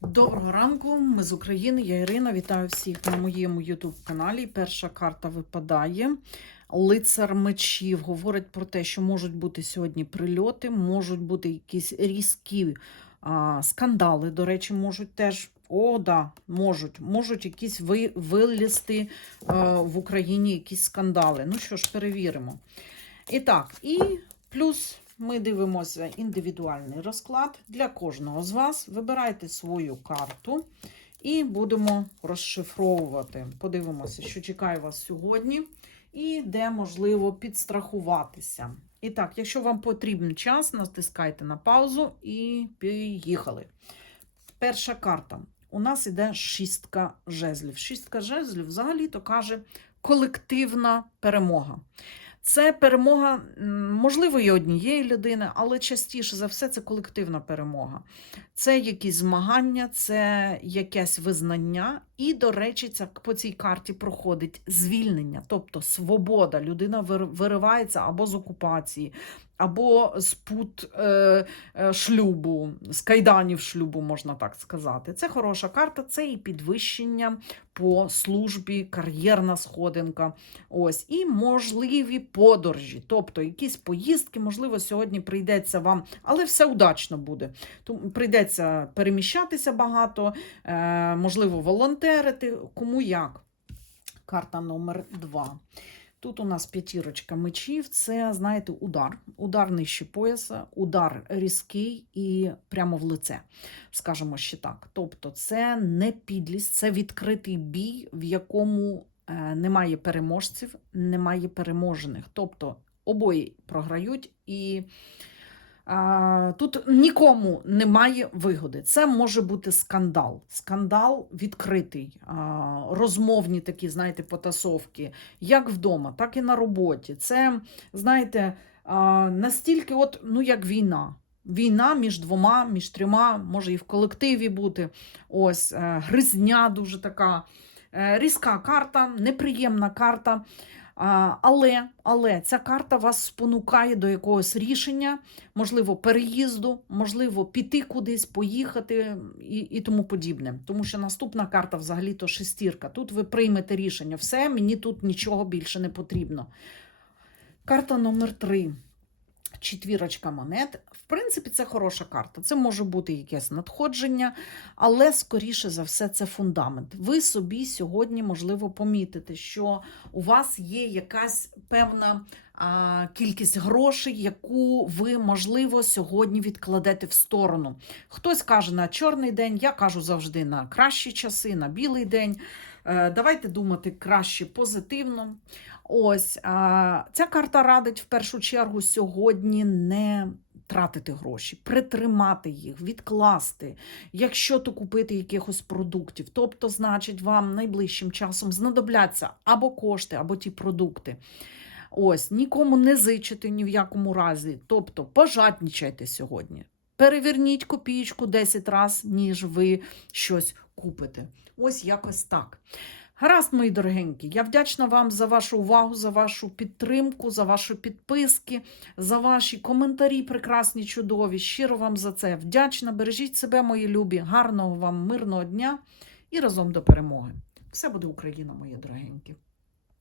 Доброго ранку, ми з України. Я Ірина. Вітаю всіх на моєму YouTube-каналі. Перша карта випадає. Лицар мечів говорить про те, що можуть бути сьогодні прильоти, можуть бути якісь різкі а, скандали. До речі, можуть теж. О, да, можуть. Можуть якісь ви, вилізти а, в Україні якісь скандали. Ну що ж, перевіримо. І так, і плюс ми дивимося індивідуальний розклад для кожного з вас. Вибирайте свою карту і будемо розшифровувати. Подивимося, що чекає вас сьогодні, і де можливо підстрахуватися. І так, якщо вам потрібен час, натискайте на паузу і поїхали. Перша карта. У нас іде шістка жезлів. Шістка жезлів взагалі то каже колективна перемога. Це перемога, можливої однієї людини, але частіше за все це колективна перемога. Це якісь змагання, це якесь визнання. І, до речі, ця, по цій карті проходить звільнення, тобто свобода. Людина виривається або з окупації, або з пут е, е, шлюбу, з кайданів шлюбу, можна так сказати. Це хороша карта, це і підвищення по службі, кар'єрна сходинка. Ось, і можливі подорожі, тобто якісь поїздки, можливо, сьогодні прийдеться вам, але все удачно буде. Тому прийдеться переміщатися багато, е, можливо, волонтерити, кому як. Карта номер два. Тут у нас п'ятірочка мечів, це, знаєте, удар. Удар нижче пояса, удар різкий і прямо в лице, скажімо ще так. Тобто, це не підлість, це відкритий бій, в якому е, немає переможців, немає переможених. Тобто обоє програють і. Тут нікому немає вигоди. Це може бути скандал. Скандал відкритий, розмовні такі, знаєте, потасовки, як вдома, так і на роботі. Це, знаєте, настільки, от, ну, як війна. Війна між двома, між трьома, може і в колективі бути. Ось е, гризня дуже така е, різка карта, неприємна карта. Але, але ця карта вас спонукає до якогось рішення, можливо, переїзду, можливо, піти кудись, поїхати і, і тому подібне. Тому що наступна карта взагалі то шестірка. Тут ви приймете рішення. Все, мені тут нічого більше не потрібно. Карта номер три. Четвірочка монет. В принципі, це хороша карта. Це може бути якесь надходження, але, скоріше за все, це фундамент. Ви собі сьогодні, можливо, помітите, що у вас є якась певна кількість грошей, яку ви, можливо, сьогодні відкладете в сторону. Хтось каже на чорний день, я кажу завжди на кращі часи, на білий день. Е, Давайте думати краще позитивно. Ось а, ця карта радить в першу чергу сьогодні не тратити гроші, притримати їх, відкласти, якщо то купити якихось продуктів. Тобто, значить, вам найближчим часом знадобляться або кошти, або ті продукти. Ось, нікому не зичити ні в якому разі. Тобто, пожаднічайте сьогодні. Переверніть копійку 10 разів, ніж ви щось купите. Ось якось так. Гаразд, мої дорогенькі, я вдячна вам за вашу увагу, за вашу підтримку, за ваші підписки, за ваші коментарі, прекрасні, чудові. Щиро вам за це вдячна. Бережіть себе, мої любі, гарного вам мирного дня і разом до перемоги. Все буде Україна, мої дорогенькі.